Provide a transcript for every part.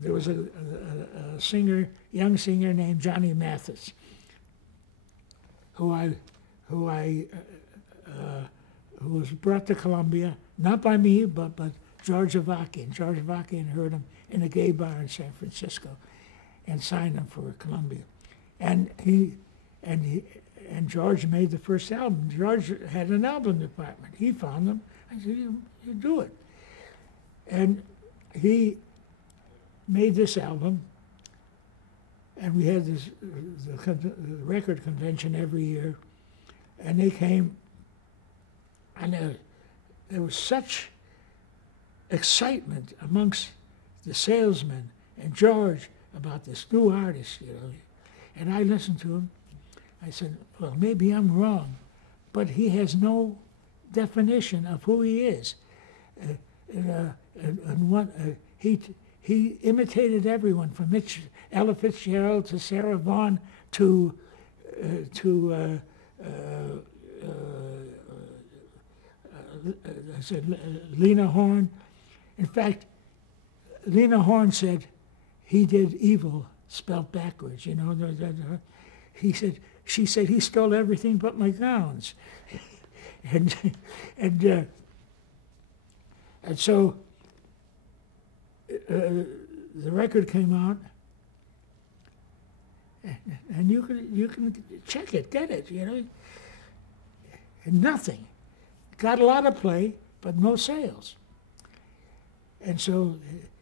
There was a singer, young singer named Johnny Mathis, who was brought to Columbia, not by me, but George Avakian. George Avakian heard him in a gay bar in San Francisco and signed him for Columbia. And George made the first album. George had an album department. He found them. I said, you do it. And he made this album, and we had the record convention every year, and they came, and there was such excitement amongst the salesmen and George about this new artist, And I listened to him. I said, well, maybe I'm wrong, but he has no definition of who he is. He imitated everyone from Ella Fitzgerald to Sarah Vaughan to Lena Horne. In fact, Lena Horne said he did evil spelled backwards. She said he stole everything but my gowns, and so the record came out, and you can check it, get it, and nothing. Got a lot of play, but no sales. And so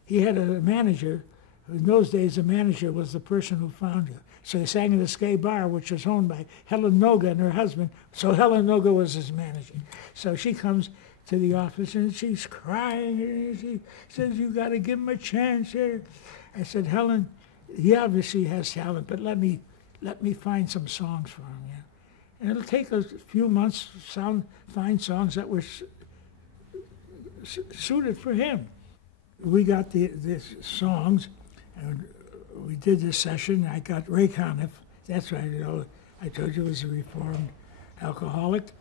he had a manager. In those days, a manager was the person who found you. So he sang in the Skate Bar, which was owned by Helen Noga and her husband. So Helen Noga was his manager. So she comes to the office and she's crying. And she says, "You got to give him a chance here." I said, "Helen, he obviously has talent, but let me find some songs for him." Yeah? And it'll take a few months to find songs that were suited for him. We got these songs, and we did this session. I got Ray Conniff. That's right. I told you he was a reformed alcoholic,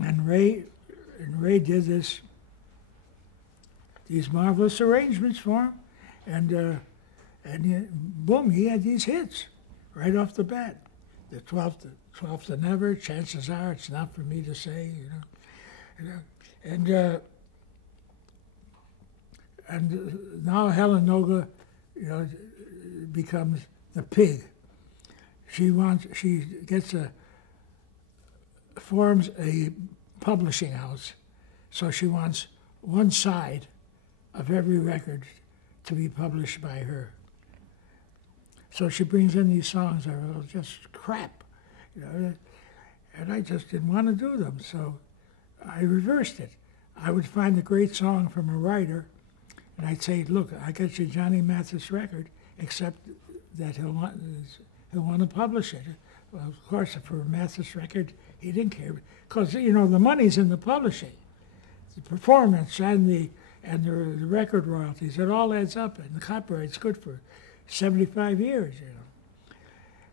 and Ray did these marvelous arrangements for him, and boom, he had these hits right off the bat. The 12th and Never, Chances Are It's Not For Me to Say, and now Helen Noga, becomes the pig. She forms a publishing house, so she wants one side of every record to be published by her. So she brings in these songs that are just crap, and I just didn't want to do them, so I reversed it. I would find a great song from a writer, and I'd say, "Look, I got your Johnny Mathis record, except that he'll want to publish it." Well, of course, for a Mathis record, he didn't care, because the money's in the publishing, the performance, and the record royalties. It all adds up, and the copyright's good for 75 years.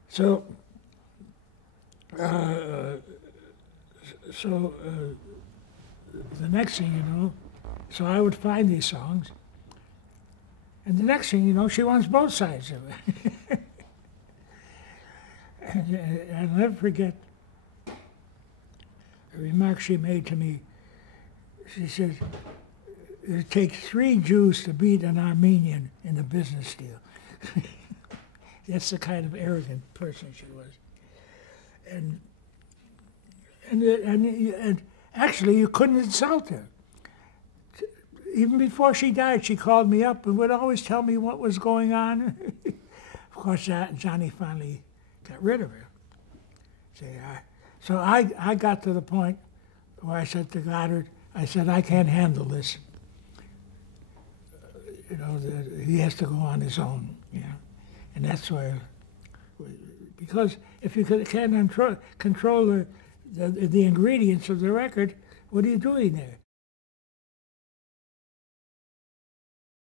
So the next thing so I would find these songs. And the next thing she wants both sides of it. And I'll never forget a remark she made to me. She said, "It takes 3 Jews to beat an Armenian in a business deal." That's the kind of arrogant person she was. And actually, you couldn't insult her. Even before she died, she called me up and would always tell me what was going on. Of course, Johnny finally got rid of her. So I got to the point where I said to Goddard, I said, "I can't handle this. He has to go on his own." And that's where, because if you can't control the ingredients of the record, what are you doing there?